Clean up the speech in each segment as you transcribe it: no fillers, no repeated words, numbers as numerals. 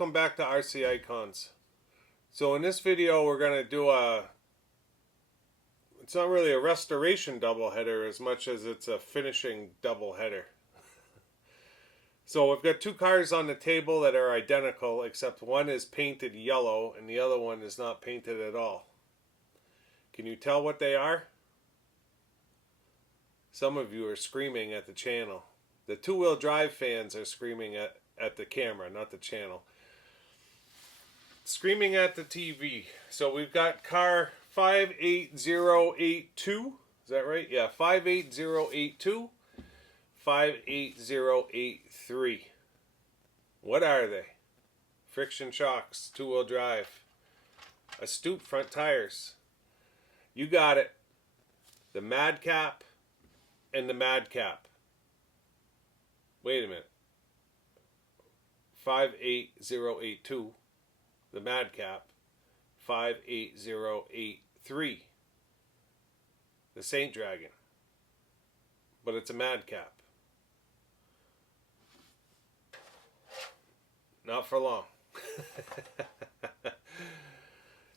welcome back to RC Icons. So in this video we're going to do it's not really a restoration doubleheader as much as it's a finishing doubleheader. So we've got two cars on the table that are identical, except one is painted yellow and the other one is not painted at all. Can you tell what they are? Some of you are screaming at the channel. The two-wheel drive fans are screaming at the camera, not the channel. Screaming at the TV. So we've got car 58082. Is that right? Yeah, 58082. 58083. What are they? Friction shocks, two-wheel drive, astute front tires. You got it. The Madcap and the Madcap. Wait a minute. 58082. The Madcap. 58083. The Saint Dragon. But it's a Madcap. Not for long.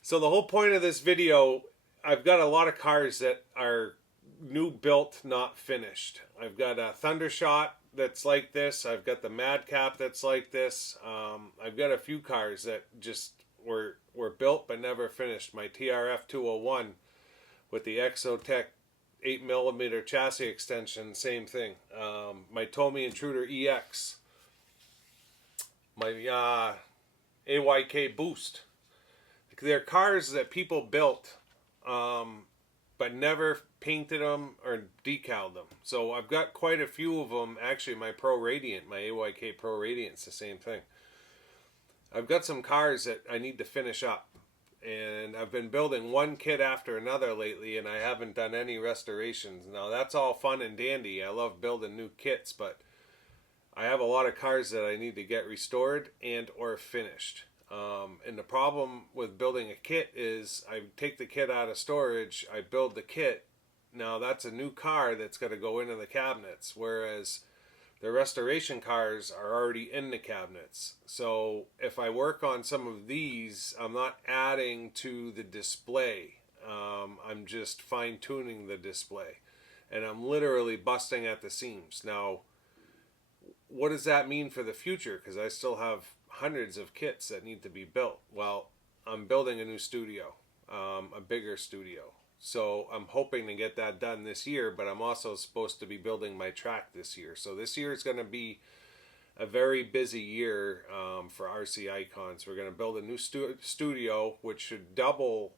So the whole point of this video, I've got a lot of cars that are new built, not finished. I've got a Thundershot that's like this. I've got the Madcap that's like this. I've got a few cars that just were built but never finished. My TRF 201 with the Exotech 8mm chassis extension, same thing. My Tommy Intruder EX. My AYK Boost. They're cars that people built but never painted them or decaled them. So I've got quite a few of them. Actually, my Pro Radiant, my AYK Pro Radiant's the same thing. I've got some cars that I need to finish up. And I've been building one kit after another lately, and I haven't done any restorations. Now, that's all fun and dandy. I love building new kits, but I have a lot of cars that I need to get restored and or finished. And the problem with building a kit is I take the kit out of storage, I build the kit. Now that's a new car that's got to go into the cabinets, whereas the restoration cars are already in the cabinets. So if I work on some of these, I'm not adding to the display. I'm just fine-tuning the display. And I'm literally busting at the seams. Now, what does that mean for the future? Because I still have hundreds of kits that need to be built. Well, I'm building a new studio, a bigger studio. So I'm hoping to get that done this year, but I'm also supposed to be building my track this year. So this year is going to be a very busy year for RC Icons. We're going to build a new studio, which should double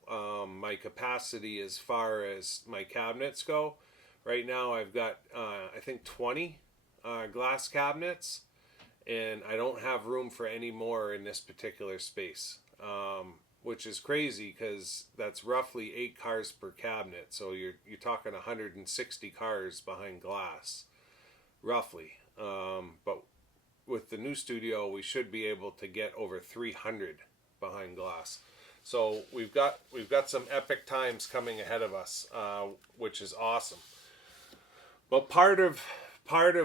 my capacity as far as my cabinets go. Right now I've got, I think, 20 glass cabinets, and I don't have room for any more in this particular space, which is crazy because that's roughly 8 cars per cabinet. So you're talking 160 cars behind glass, roughly. But with the new studio, we should be able to get over 300 behind glass. So we've got some epic times coming ahead of us, which is awesome. But part of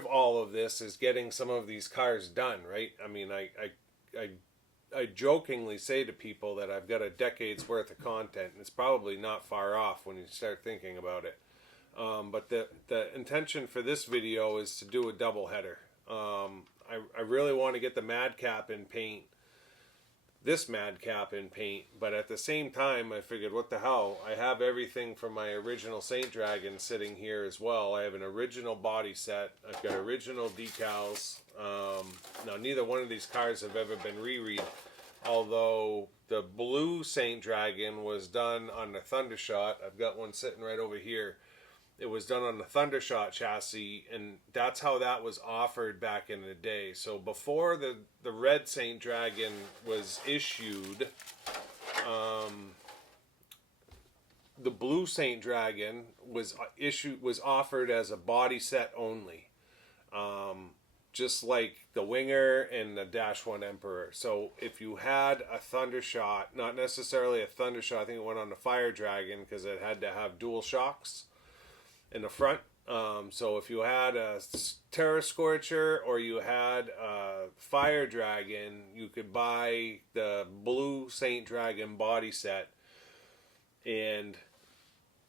all of this is getting some of these cars done, right? I mean, I jokingly say to people that I've got a decade's worth of content, and it's probably not far off when you start thinking about it. But the intention for this video is to do a double header. I really want to get the Madcap in paint, this Madcap in paint, but at the same time I figured, what the hell, I have everything from my original Saint Dragon sitting here as well. I have an original body set, I've got original decals. Now neither one of these cars have ever been reread, although the blue Saint Dragon was done on the Thundershot. I've got one sitting right over here. It was done on the Thundershot chassis, and that's how that was offered back in the day. So before the red Saint Dragon was issued, the blue Saint Dragon was offered as a body set only, just like the Winger and the Dash 1 Emperor. So if you had a Thundershot, not necessarily a Thundershot, I think it went on the Fire Dragon because it had to have dual shocks in the front, So if you had a Terra Scorcher or you had a Fire Dragon, you could buy the blue Saint Dragon body set and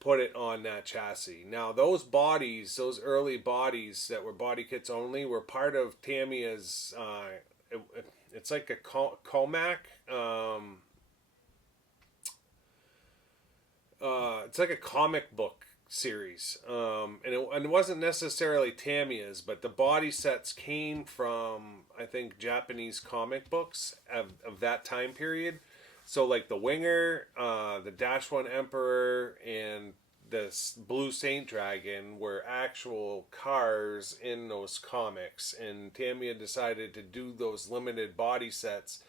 put it on that chassis. Now those bodies, those early bodies that were body kits only, were part of Tamiya's. It's like a Comac. It's like a comic book series, and it wasn't necessarily Tamiya's, but the body sets came from, I think, Japanese comic books of that time period. So like the Winger, the Dash One Emperor, and this Blue Saint Dragon were actual cars in those comics, and Tamiya decided to do those limited body sets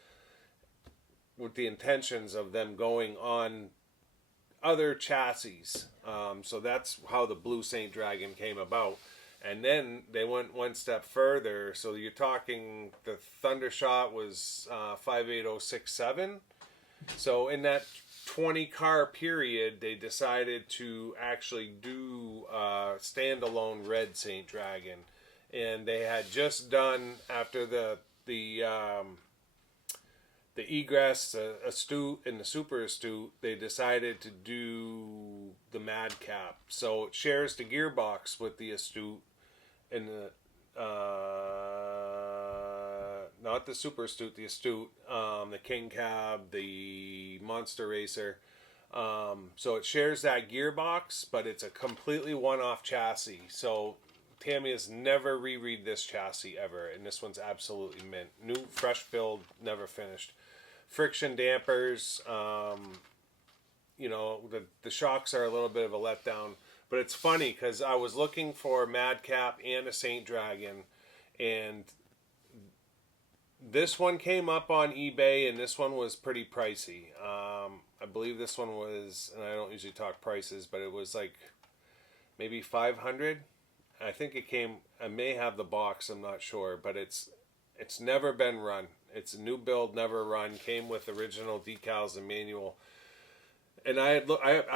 with the intentions of them going on other chassis. So that's how the Blue Saint Dragon came about. And then they went one step further. So you're talking, the Thundershot was 58067. So in that 20 car period, they decided to actually do standalone Red Saint Dragon. And they had just done, after the Egress, the Astute, and the Super Astute, they decided to do the Madcap. So it shares the gearbox with the Astute and the not the Super Astute, the Astute, the King Cab, the Monster Racer. So it shares that gearbox, but it's a completely one-off chassis. So Tamiya's never reread this chassis ever, and this one's absolutely mint. New, fresh build, never finished. Friction dampers, you know, the shocks are a little bit of a letdown, but it's funny because I was looking for Madcap and a Saint Dragon, and this one came up on eBay, and this one was pretty pricey. I believe this one was, and I don't usually talk prices, but it was like maybe $500. I think it came, I may have the box, I'm not sure, but it's never been run. It's a new build, never run. Came with original decals and manual. And I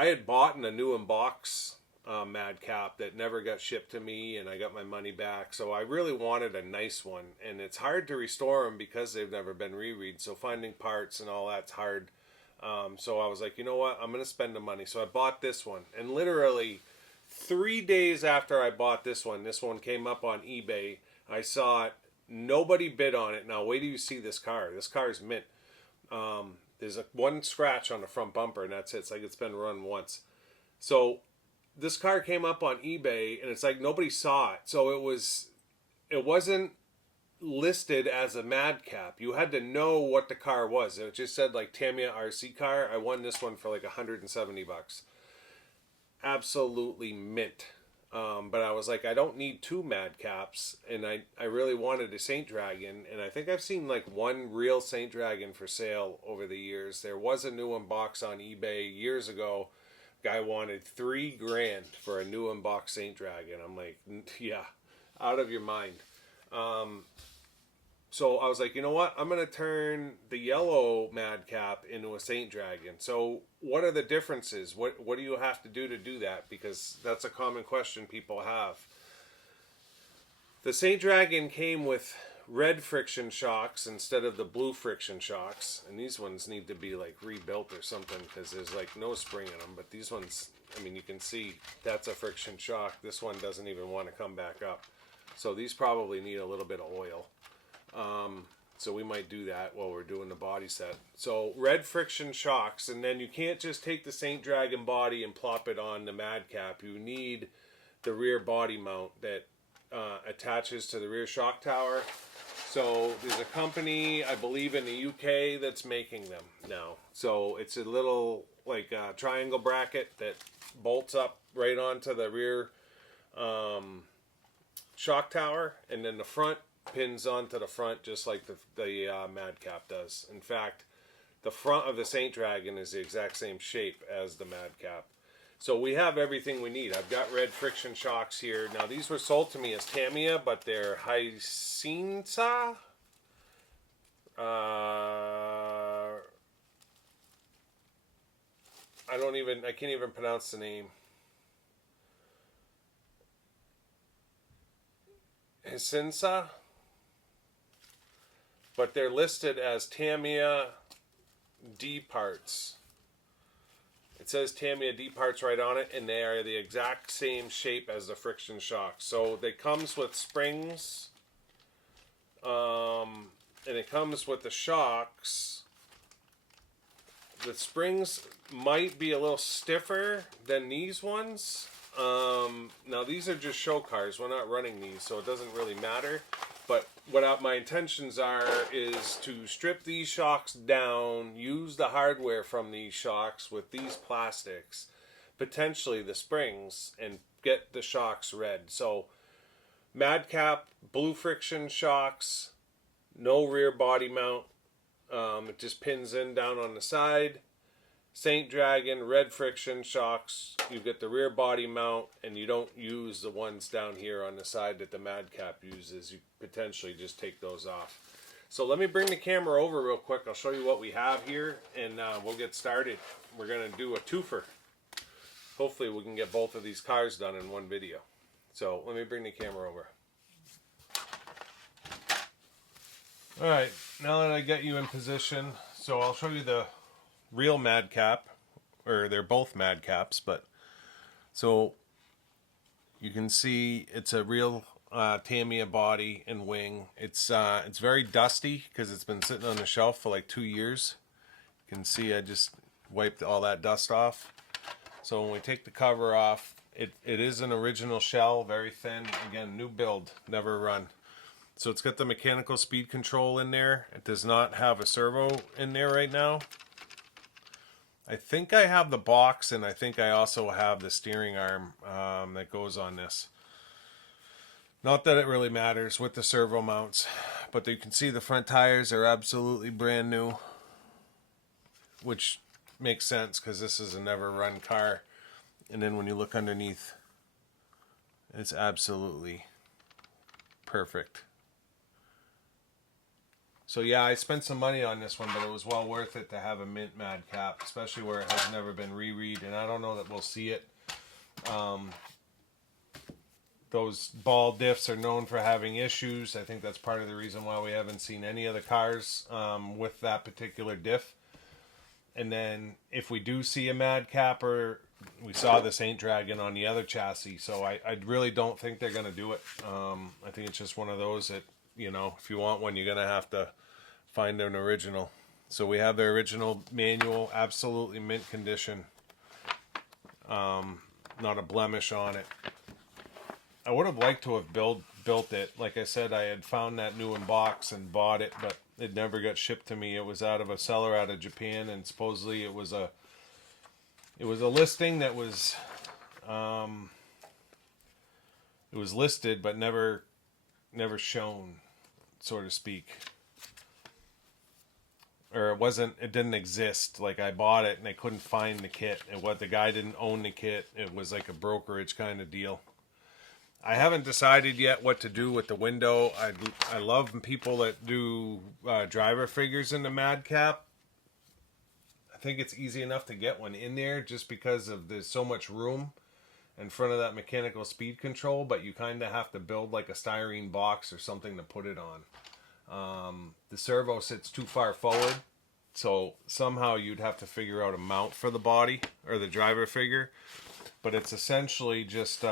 had bought a new in box Madcap that never got shipped to me, and I got my money back. So I really wanted a nice one, and it's hard to restore them because they've never been reread. So finding parts and all that's hard. So I was like, you know what? I'm gonna spend the money. So I bought this one, and literally 3 days after I bought this one came up on eBay. I saw it. Nobody bid on it. Now wait till you see this car. This car is mint. There's one scratch on the front bumper, and that's it. It's like it's been run once. So this car came up on eBay, and it's like nobody saw it. So it wasn't listed as a Madcap. You had to know what the car was. It just said like Tamiya RC car. I won this one for like $170. Absolutely mint. But I was like, I don't need two Madcaps, and I really wanted a Saint Dragon, and I think I've seen like one real Saint Dragon for sale over the years. There was a new unbox on eBay years ago. Guy wanted $3,000 for a new unboxed Saint Dragon. I'm like, yeah, out of your mind. So I was like, you know what? I'm going to turn the yellow Madcap into a Saint Dragon. So what are the differences? What do you have to do that? Because that's a common question people have. The Saint Dragon came with red friction shocks instead of the blue friction shocks. And these ones need to be like rebuilt or something because there's like no spring in them. But these ones, I mean, you can see that's a friction shock. This one doesn't even want to come back up. So these probably need a little bit of oil. So we might do that while we're doing the body set. So red friction shocks, and then you can't just take the Saint Dragon body and plop it on the Madcap. You need the rear body mount that attaches to the rear shock tower. So there's a company, I believe in the UK, that's making them now. So it's a little like a triangle bracket that bolts up right onto the rear shock tower, and then the front pins onto the front just like the Madcap does. In fact, the front of the Saint Dragon is the exact same shape as the Madcap. So we have everything we need. I've got red friction shocks here. Now these were sold to me as Tamiya, but they're Hisensa. I can't even pronounce the name. Hisinsa, but they're listed as Tamiya D parts. It says Tamiya D parts right on it, and they are the exact same shape as the friction shocks. So they comes with springs, and it comes with the shocks. The springs might be a little stiffer than these ones. Now these are just show cars. We're not running these, so it doesn't really matter. But what my intentions are is to strip these shocks down, use the hardware from these shocks with these plastics, potentially the springs, and get the shocks red. So Madcap blue friction shocks, no rear body mount. It just pins in down on the side. Saint Dragon red friction shocks. You get the rear body mount, and you don't use the ones down here on the side that the Madcap uses. You potentially just take those off. So let me bring the camera over real quick. I'll show you what we have here, and we'll get started. We're going to do a twofer. Hopefully we can get both of these cars done in one video. So let me bring the camera over. Alright, now that I get you in position, so I'll show you the real Madcap, or they're both Madcaps, but so you can see it's a real Tamiya body and wing. It's very dusty because it's been sitting on the shelf for like 2 years. You can see I just wiped all that dust off. So when we take the cover off, it is an original shell, very thin. Again, new build, never run. So it's got the mechanical speed control in there. It does not have a servo in there right now. I think I have the box, and I think I also have the steering arm that goes on this. Not that it really matters with the servo mounts, but you can see the front tires are absolutely brand new, which makes sense because this is a never run car. And then when you look underneath, it's absolutely perfect. So yeah, I spent some money on this one, but it was well worth it to have a mint Madcap, especially where it has never been re-reed, and I don't know that we'll see it. Those ball diffs are known for having issues. I think that's part of the reason why we haven't seen any of the cars with that particular diff. And then if we do see a Madcapper, we saw the Saint Dragon on the other chassis, so I really don't think they're going to do it. I think it's just one of those that, you know, if you want one, you're going to have to find an original. So we have the original manual, absolutely mint condition. Not a blemish on it. I would have liked to have built it. Like I said, I had found that new in box and bought it, but it never got shipped to me. It was out of a seller out of Japan, and supposedly it was a listing that was it was listed but never shown, so to speak. Or it didn't exist. Like, I bought it and I couldn't find the kit, and the guy didn't own the kit. It was like a brokerage kind of deal. I haven't decided yet what to do with the window. I love people that do driver figures in the Madcap. I think it's easy enough to get one in there just because there's so much room in front of that mechanical speed control, but you kind of have to build like a styrene box or something to put it on. The servo sits too far forward, so somehow you'd have to figure out a mount for the body or the driver figure. But it's essentially just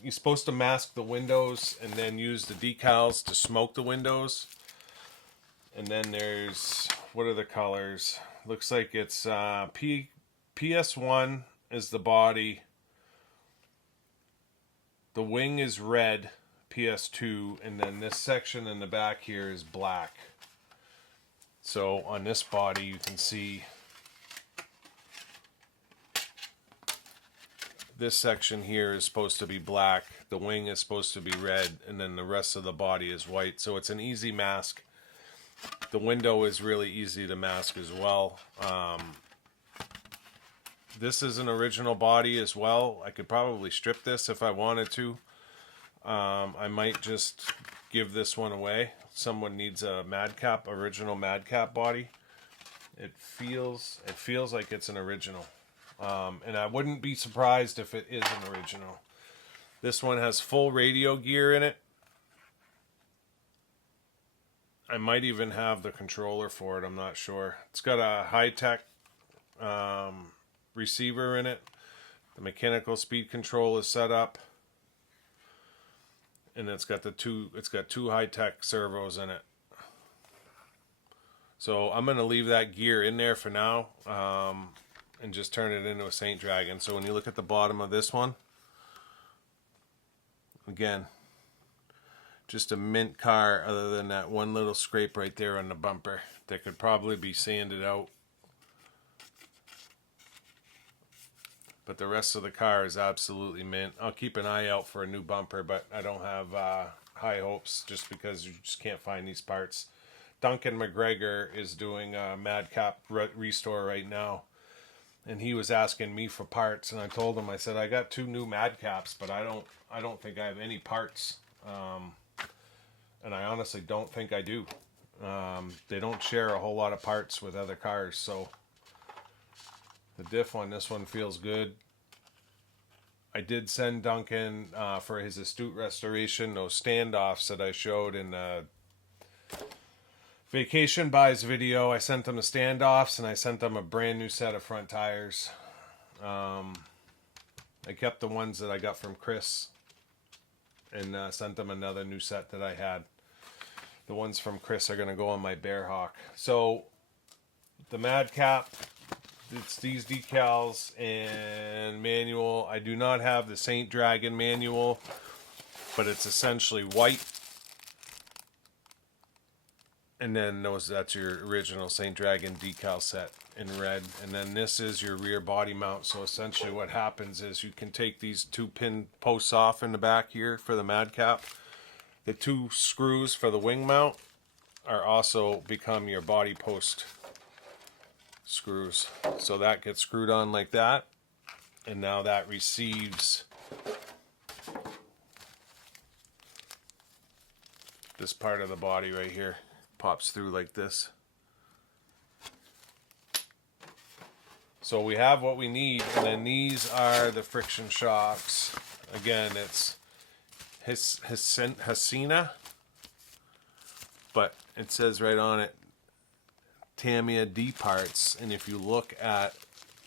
you're supposed to mask the windows and then use the decals to smoke the windows. And then there's, what are the colors? Looks like it's PS1 is the body. The wing is red, PS2, and then this section in the back here is black. So on this body you can see this section here is supposed to be black, the wing is supposed to be red, and then the rest of the body is white. So it's an easy mask. The window is really easy to mask as well. This is an original body as well. I could probably strip this if I wanted to. I might just give this one away. Someone needs a Madcap, original Madcap body. It feels like it's an original. And I wouldn't be surprised if it is an original. This one has full radio gear in it. I might even have the controller for it. I'm not sure. It's got a high-tech receiver in it. The mechanical speed control is set up, and it's got two high-tech servos in it. So I'm gonna leave that gear in there for now, and just turn it into a Saint Dragon. So when you look at the bottom of this one, again, just a mint car, other than that one little scrape right there on the bumper that could probably be sanded out. But the rest of the car is absolutely mint. I'll keep an eye out for a new bumper, but I don't have high hopes just because you just can't find these parts. Duncan McGregor is doing a Madcap restore right now, and he was asking me for parts, and I told him, I said, I got 2 new Madcaps, but I don't think I have any parts, and I honestly don't think I do. They don't share a whole lot of parts with other cars, so the diff on this one feels good. I did send Duncan for his astute restoration those standoffs that I showed in the Vacation Buys video. I sent them the standoffs, and I sent them a brand new set of front tires. I kept the ones that I got from Chris, and sent them another new set that I had. The ones from Chris are going to go on my Bearhawk. So the Madcap, it's these decals and manual. I do not have the Saint Dragon manual, but it's essentially white. And then that's your original Saint Dragon decal set in red. And then this is your rear body mount. So essentially what happens is you can take these 2 pin posts off in the back here for the Madcap. The 2 screws for the wing mount are also become your body post screws. So that gets screwed on like that. And now that receives this part of the body right here. Pops through like this. So we have what we need, and then these are the friction shocks. Again, it's Hasina, but it says right on it Tamiya D parts, and if you look at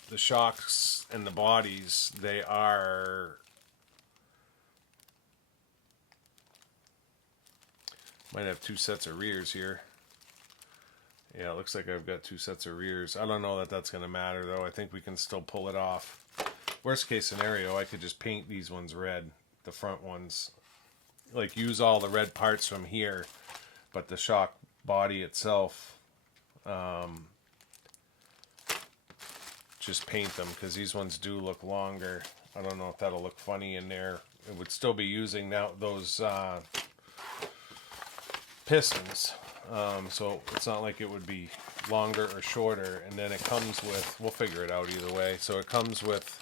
the shocks and the bodies, they are might have 2 sets of rears here. Yeah, it looks like I've got 2 sets of rears. I don't know that that's going to matter, though. I think we can still pull it off. Worst case scenario, I could just paint these ones red, the front ones. Like, use all the red parts from here, but the shock body itself, just paint them, because these ones do look longer. I don't know if that'll look funny in there. It would still be using now those pistons, so it's not like it would be longer or shorter. And then it comes with, we'll figure it out either way. So it comes with,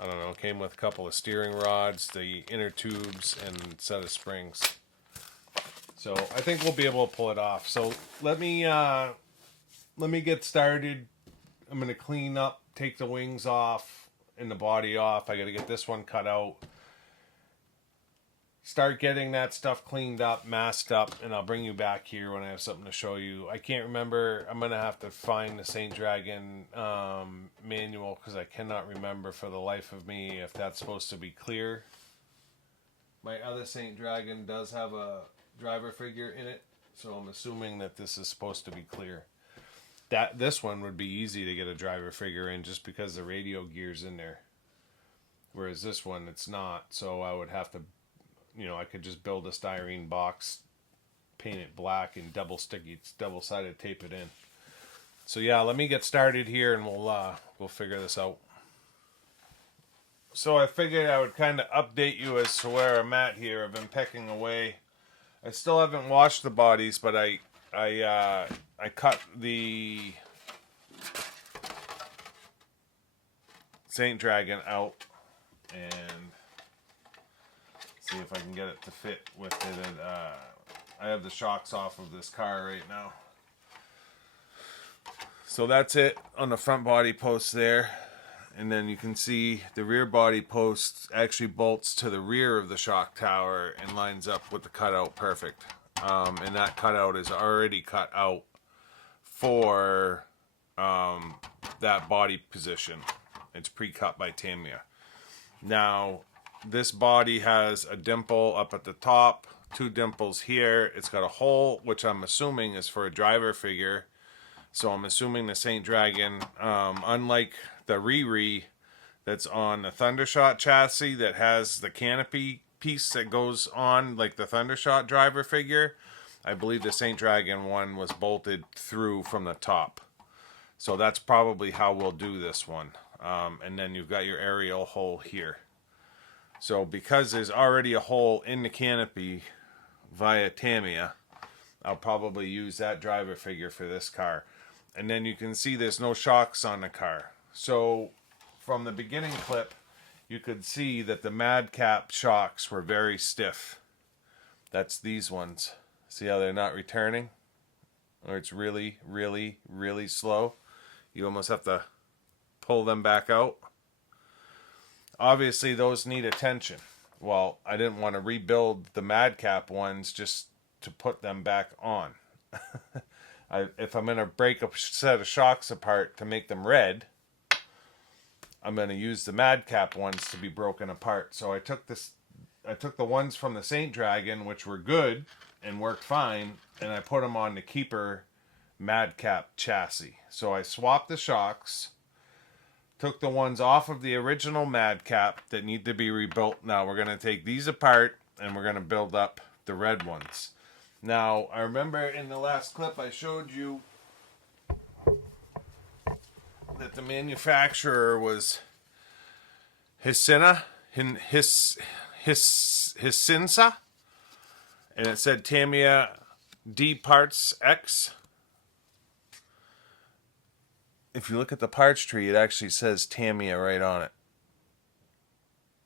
I don't know, came with a couple of steering rods, the inner tubes, and a set of springs. So I think we'll be able to pull it off. So let me get started. I'm gonna clean up, take the wings off and the body off. I gotta get this one cut out. Start getting that stuff cleaned up, masked up, and I'll bring you back here when I have something to show you. I can't remember. I'm going to have to find the Saint Dragon manual, because I cannot remember for the life of me if that's supposed to be clear. My other Saint Dragon does have a driver figure in it, so I'm assuming that this is supposed to be clear. This one would be easy to get a driver figure in just because the radio gear's in there. Whereas this one, it's not, so I would have to, I could just build a styrene box, paint it black, and double-sided tape it in. So yeah, let me get started here, and we'll figure this out. So I figured I would kind of update you as to where I'm at here. I've been pecking away. I still haven't washed the bodies, but I cut the Saint Dragon out, and see if I can get it to fit with it. I have the shocks off of this car right now. So that's it on the front body post there. and then you can see the rear body post actually bolts to the rear of the shock tower and lines up with the cutout perfect. And that cutout is already cut out for that body position. It's pre-cut by Tamiya. Now, this body has a dimple up at the top, 2 dimples here. It's got a hole, which I'm assuming is for a driver figure. So I'm assuming the Saint Dragon, unlike the Riri that's on the Thundershot chassis that has the canopy piece that goes on like the Thundershot driver figure, I believe the Saint Dragon one was bolted through from the top. So that's probably how we'll do this one. And then you've got your aerial hole here. So because there's already a hole in the canopy via Tamiya, I'll probably use that driver figure for this car. And then you can see there's no shocks on the car. So from the beginning clip, you could see that the Madcap shocks were very stiff. That's these ones. See how they're not returning? Or it's really, really, really slow. You almost have to pull them back out. Obviously, those need attention. Well, I didn't want to rebuild the Madcap ones just to put them back on. If I'm going to break a set of shocks apart to make them red, I'm going to use the Madcap ones to be broken apart. So I took the ones from the Saint Dragon, which were good and worked fine, and I put them on the Keeper Madcap chassis. So I swapped the shocks, took the ones off of the original Madcap that need to be rebuilt. Now we're going to take these apart and we're going to build up the red ones. Now, I remember in the last clip I showed you that the manufacturer was Hisinsa, and it said Tamiya D Parts X. If you look at the parts tree, it actually says Tamiya right on it.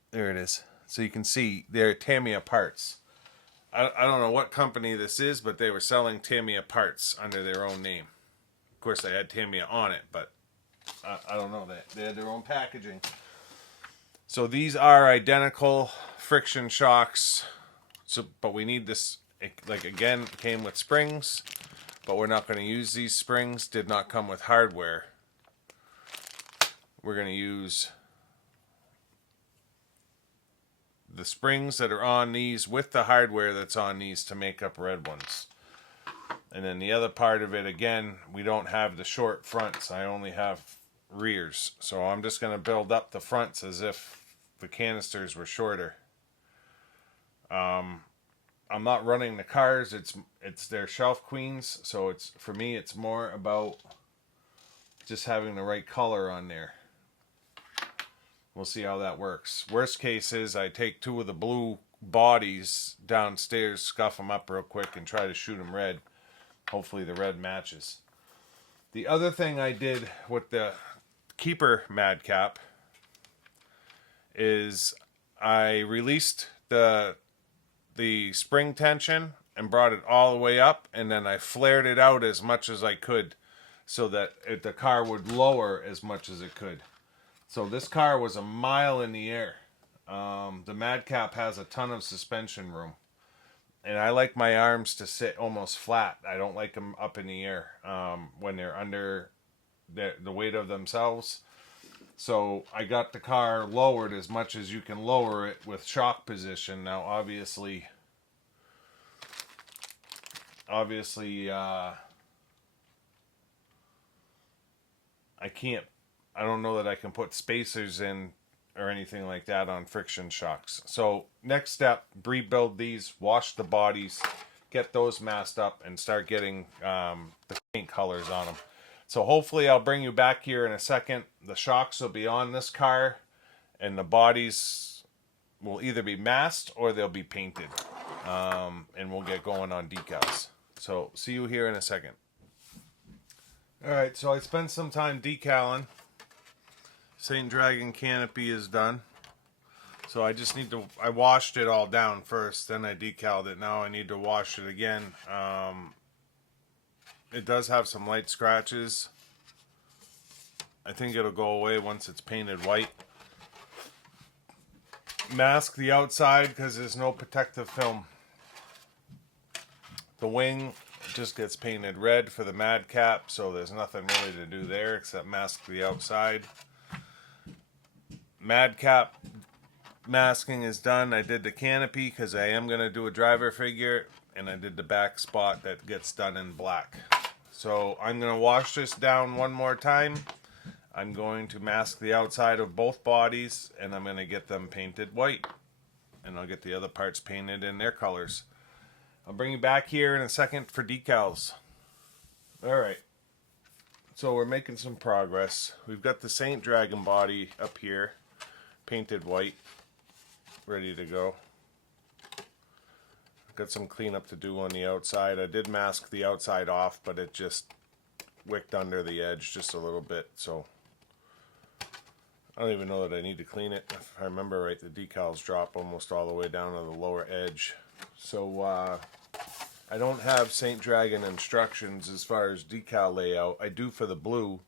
There it is. So you can see they're Tamiya parts. I don't know what company this is, but they were selling Tamiya parts under their own name. Of course, they had Tamiya on it, but I don't know. They had their own packaging. So these are identical friction shocks. So, but we need this, like again, it came with springs, but we're not going to use these springs. Did not come with hardware. We're going to use the springs that are on these with the hardware that's on these to make up red ones. And then the other part of it, again, we don't have the short fronts. I only have rears. So I'm just going to build up the fronts as if the canisters were shorter. I'm not running the cars. It's their shelf queens. So it's, for me, it's more about just having the right color on there. We'll see how that works. Worst case is I take 2 of the blue bodies downstairs, scuff them up real quick, and try to shoot them red. Hopefully the red matches. The other thing I did with the Keeper Madcap is I released the spring tension and brought it all the way up, and then I flared it out as much as I could so that the car would lower as much as it could. So this car was a mile in the air. The Madcap has a ton of suspension room. And I like my arms to sit almost flat. I don't like them up in the air when they're under the weight of themselves. So I got the car lowered as much as you can lower it with shock position. Now obviously I don't know that I can put spacers in or anything like that on friction shocks. So next step, rebuild these, wash the bodies, get those masked up, and start getting the paint colors on them. So hopefully I'll bring you back here in a second. The shocks will be on this car, and the bodies will either be masked or they'll be painted. And we'll get going on decals. So see you here in a second. Alright, so I spent some time decaling. Saint Dragon canopy is done. So I just need to, I washed it all down first, then I decaled it. Now I need to wash it again. It does have some light scratches. I think it'll go away once it's painted white. Mask the outside because there's no protective film. The wing just gets painted red for the Madcap, so there's nothing really to do there except mask the outside. Madcap masking is done. I did the canopy because I am going to do a driver figure, and I did the back spot that gets done in black. So I'm going to wash this down one more time. I'm going to mask the outside of both bodies, and I'm going to get them painted white. And I'll get the other parts painted in their colors. I'll bring you back here in a second for decals. Alright. So we're making some progress. We've got the Saint Dragon body up here, painted white, ready to go. Got some cleanup to do on the outside. I did mask the outside off, but it just wicked under the edge just a little bit, so I don't even know that I need to clean it. If I remember right, the decals drop almost all the way down to the lower edge. So I don't have Saint Dragon instructions as far as decal layout. I do for the blue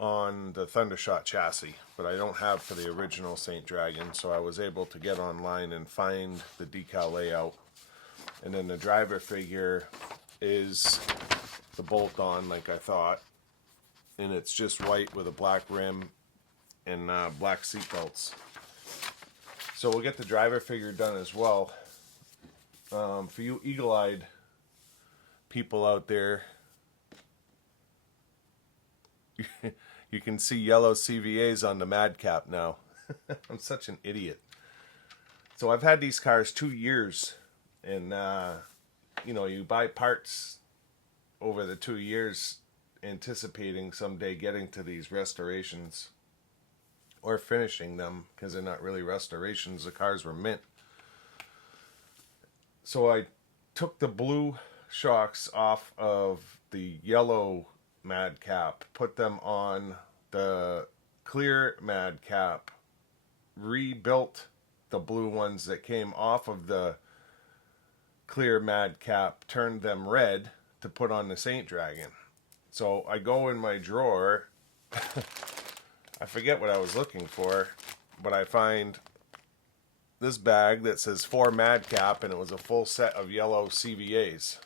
on the Thundershot chassis, but I don't have for the original Saint Dragon, so I was able to get online and find the decal layout. And then the driver figure is the bolt-on like I thought, and it's just white with a black rim and black seat belts. So we'll get the driver figure done as well. For you eagle-eyed people out there, you can see yellow CVAs on the Madcap now. I'm such an idiot. So I've had these cars 2 years, and you know, you buy parts over the 2 years anticipating someday getting to these restorations or finishing them, because they're not really restorations. The cars were mint. So I took the blue shocks off of the yellow Madcap, put them on the clear Madcap, rebuilt the blue ones that came off of the clear Madcap, turned them red to put on the Saint Dragon. So I go in my drawer, I forget what I was looking for, but I find this bag that says 4 Madcap, and it was a full set of yellow CVAs.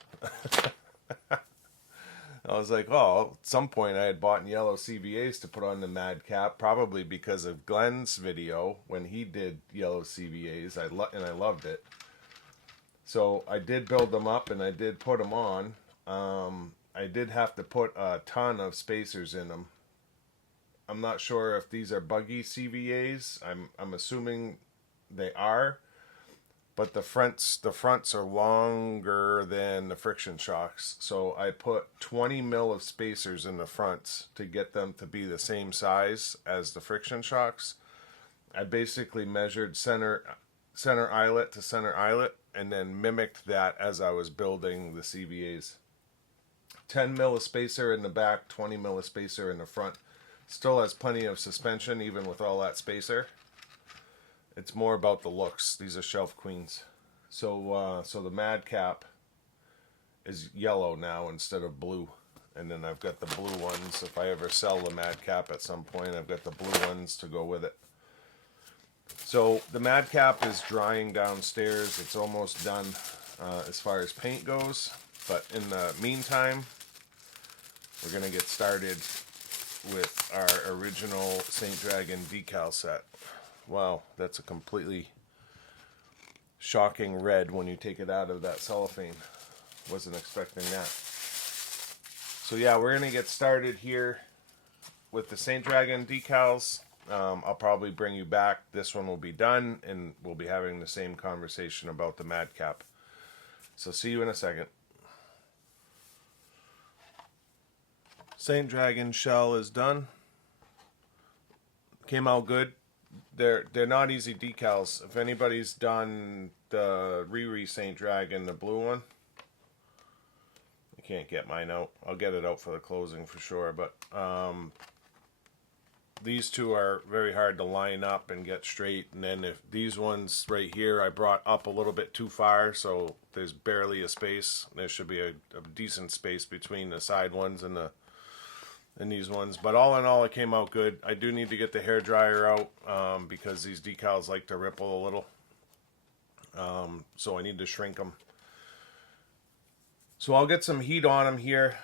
I was like, oh, at some point I had bought yellow CVAs to put on the Madcap, probably because of Glenn's video when he did yellow CVAs, and I loved it. So I did build them up, and I did put them on. I did have to put a ton of spacers in them. I'm not sure if these are buggy CVAs. I'm assuming they are, but the fronts are longer than the friction shocks. So I put 20 mil of spacers in the fronts to get them to be the same size as the friction shocks. I basically measured center eyelet to center eyelet and then mimicked that as I was building the CVAs. 10 mil of spacer in the back, 20 mil of spacer in the front. Still has plenty of suspension even with all that spacer. It's more about the looks. These are shelf queens. So the Madcap is yellow now instead of blue. And then I've got the blue ones. If I ever sell the Madcap at some point, I've got the blue ones to go with it. So the Madcap is drying downstairs. It's almost done as far as paint goes. But in the meantime, we're going to get started with our original Saint Dragon decal set. Wow, that's a completely shocking red when you take it out of that cellophane. Wasn't expecting that. So yeah, we're going to get started here with the Saint Dragon decals. I'll probably bring you back. This one will be done, and we'll be having the same conversation about the Madcap. So see you in a second. Saint Dragon shell is done. Came out good. They're not easy decals. If anybody's done the Riri Saint Dragon, the blue one, I can't get mine out. I'll get it out for the closing for sure. But these two are very hard to line up and get straight. And then if these ones right here, I brought up a little bit too far, so there's barely a space. There should be a decent space between the side ones and in these ones. But all in all, it came out good. I do need to get the hair dryer out because these decals like to ripple a little. So I need to shrink them. So I'll get some heat on them here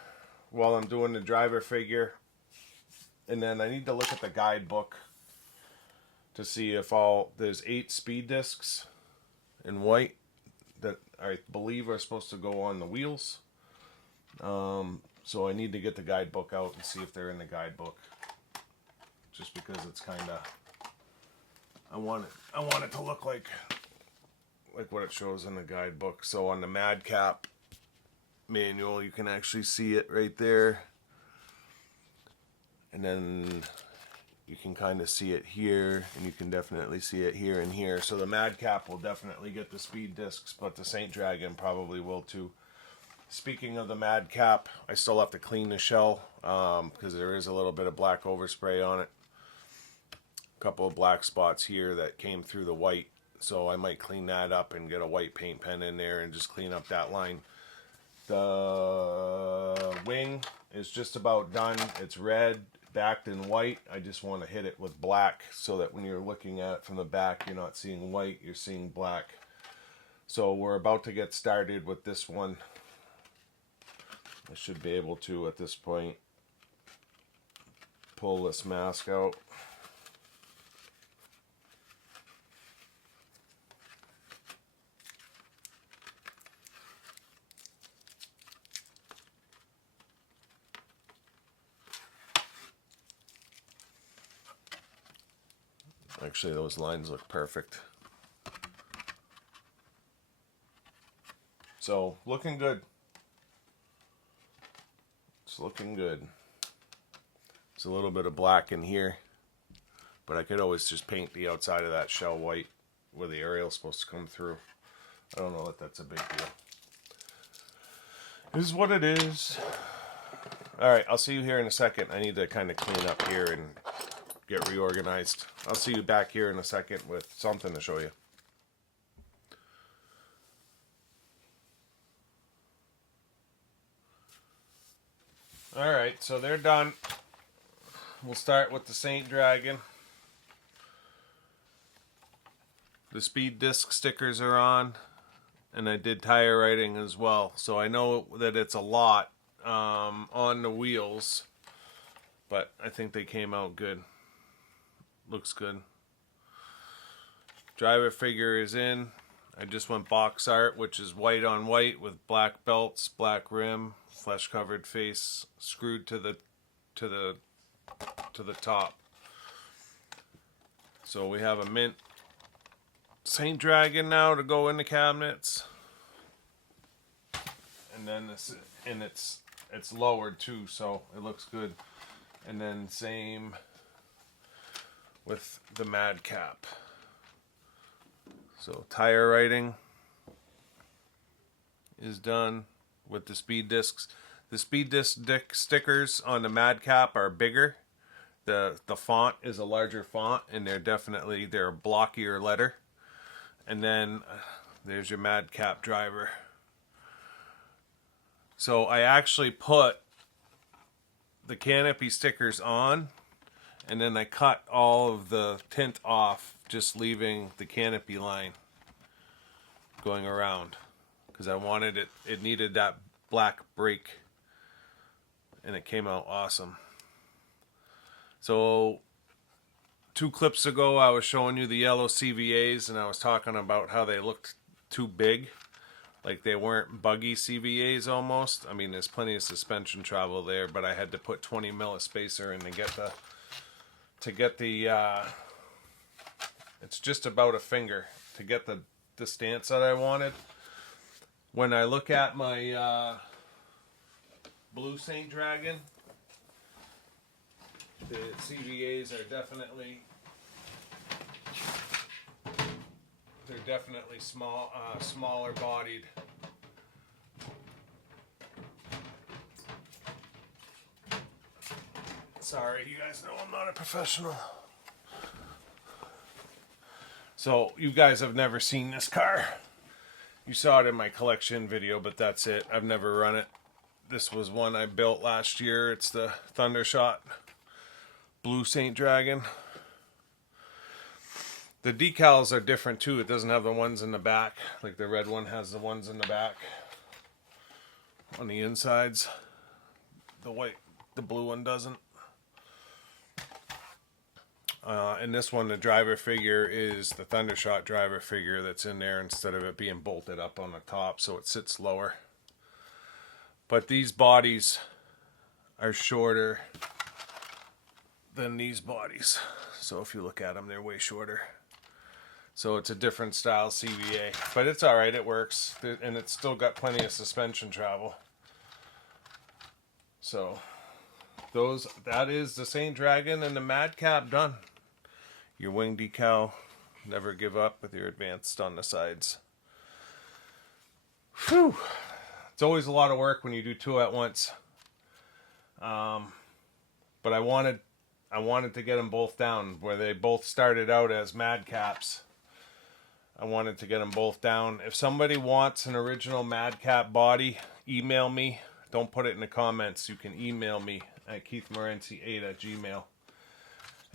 while I'm doing the driver figure. And then I need to look at the guidebook to see if there's 8 speed discs in white that I believe are supposed to go on the wheels. So I need to get the guidebook out and see if they're in the guidebook. Just because it's kind of, I want it to look like what it shows in the guidebook. So on the Madcap manual, you can actually see it right there. And then you can kind of see it here, and you can definitely see it here and here. So the Madcap will definitely get the speed discs, but the Saint Dragon probably will too. Speaking of the Madcap, I still have to clean the shell because there is a little bit of black overspray on it. A couple of black spots here that came through the white. So I might clean that up and get a white paint pen in there and just clean up that line. The wing is just about done. It's red, backed in white. I just want to hit it with black so that when you're looking at it from the back, you're not seeing white, you're seeing black. So we're about to get started with this one. I should be able to, at this point, pull this mask out. Actually, those lines look perfect. So, looking good. It's looking good. There's a little bit of black in here, but I could always just paint the outside of that shell white where the aerial's supposed to come through. I don't know that that's a big deal. It is what it is. Alright, I'll see you here in a second. I need to kind of clean up here and get reorganized. I'll see you back here in a second with something to show you. Alright, so they're done. We'll start with the Saint Dragon. The speed disc stickers are on, and I did tire writing as well. So I know that it's a lot on the wheels, but I think they came out good. Looks good. Driver figure is in. I just went box art, which is white on white with black belts, black rim, flesh covered face, screwed to the top. So we have a mint Saint Dragon now to go in the cabinets. And then it's lowered too, so it looks good. And then same with the Madcap. So tire writing is done with the speed discs. The speed disc stickers on the Madcap are bigger. The font is a larger font, and they're a blockier letter. And then there's your Madcap driver. So I actually put the canopy stickers on, and then I cut all of the tint off, just leaving the canopy line going around, because I wanted it needed that black break, and it came out awesome. So 2 clips ago I was showing you the yellow CVAs, and I was talking about how they looked too big, like they weren't buggy CVAs almost. I mean, there's plenty of suspension travel there, but I had to put 20 mil of spacer in to get the it's just about a finger to get the stance that I wanted. When I look at my blue Saint Dragon, the CVAs are definitely smaller bodied. Sorry, you guys know I'm not a professional. So you guys have never seen this car. You saw it in my collection video, but that's it. I've never run it. This was one I built last year. It's the Thundershot Blue Saint Dragon. The decals are different too. It doesn't have the ones in the back. Like the red one has the ones in the back on the insides. The blue one doesn't. And this one, the driver figure is the Thundershot driver figure that's in there instead of it being bolted up on the top, so it sits lower. But these bodies are shorter than these bodies. So if you look at them, they're way shorter. So it's a different style CVA, but it's all right. It works, and it's still got plenty of suspension travel. So that is the Saint Dragon and the Madcap done. Your wing decal, never give up with your advanced on the sides. Whew. It's always a lot of work when you do two at once. But I wanted to get them both down where they both started out as Madcaps. I wanted to get them both down. If somebody wants an original Madcap body, email me. Don't put it in the comments. You can email me at keithmorency8@gmail.com.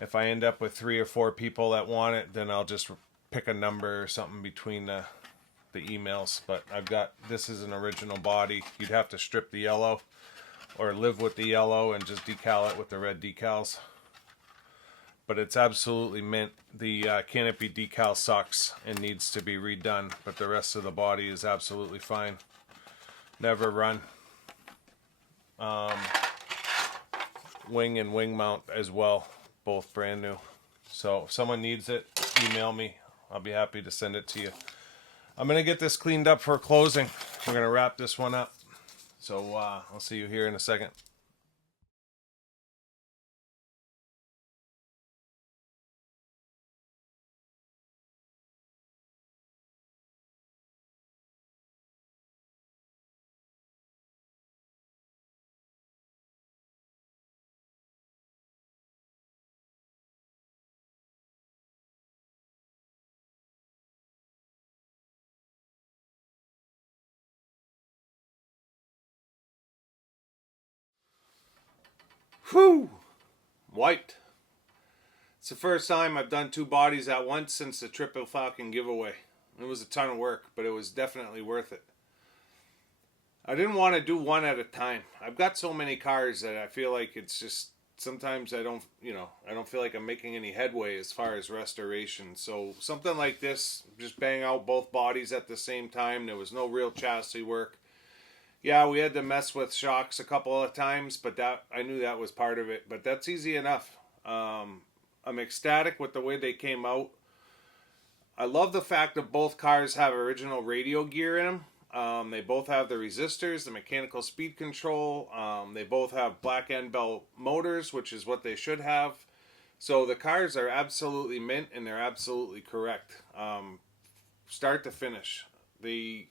If I end up with 3 or 4 people that want it, then I'll just pick a number or something between the emails. But this is an original body. You'd have to strip the yellow or live with the yellow and just decal it with the red decals. But it's absolutely mint. The canopy decal sucks and needs to be redone, but the rest of the body is absolutely fine. Never run. Wing and wing mount as well, both brand new. So if someone needs it, email me. I'll be happy to send it to you. I'm going to get this cleaned up for closing. We're going to wrap this one up. So I'll see you here in a second. Whew! Wiped. It's the first time I've done 2 bodies at once since the Triple Falcon giveaway. It was a ton of work, but it was definitely worth it. I didn't want to do one at a time. I've got so many cars that I feel like it's just, sometimes I don't feel like I'm making any headway as far as restoration. So something like this, just bang out both bodies at the same time. There was no real chassis work. Yeah, we had to mess with shocks a couple of times, but that I knew that was part of it. But that's easy enough. I'm ecstatic with the way they came out. I love the fact that both cars have original radio gear in them. They both have the resistors, the mechanical speed control. They both have black end bell motors, which is what they should have. So the cars are absolutely mint, and they're absolutely correct. Start to finish. The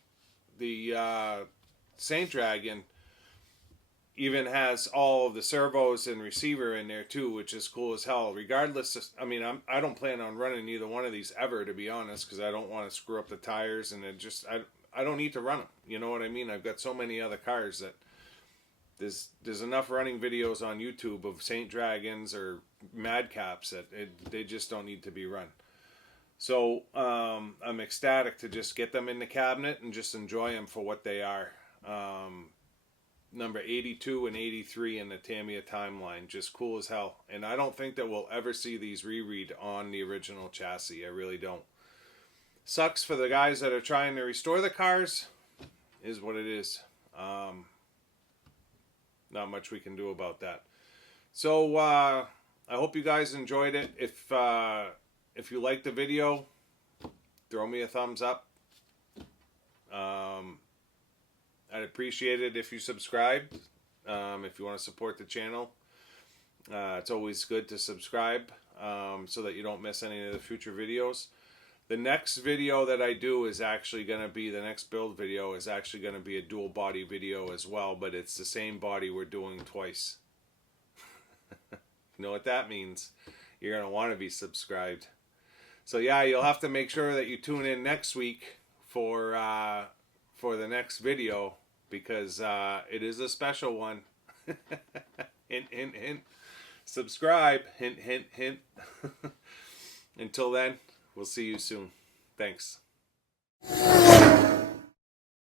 Saint Dragon even has all of the servos and receiver in there too, which is cool as hell. Regardless, I don't plan on running either one of these ever, to be honest, because I don't want to screw up the tires, and I don't need to run them. You know what I mean? I've got so many other cars that there's enough running videos on YouTube of Saint Dragons or Madcaps that they just don't need to be run. So I'm ecstatic to just get them in the cabinet and just enjoy them for what they are. Number 82 and 83 in the Tamiya timeline, just cool as hell. And I don't think that we'll ever see these reread on the original chassis. I really don't. Sucks for the guys that are trying to restore the cars. Is what it is. Not much we can do about that. So I hope you guys enjoyed it. If you liked the video, throw me a thumbs up. I'd appreciate it if you subscribed. If you want to support the channel, it's always good to subscribe so that you don't miss any of the future videos. The next video that I do is actually going to be, the next build video is actually going to be a dual body video as well, but it's the same body we're doing twice. You know what that means? You're going to want to be subscribed. So yeah, you'll have to make sure that you tune in next week for the next video because it is a special one. Hint, hint, hint. Subscribe. Hint, hint, hint. Until then, we'll see you soon. Thanks.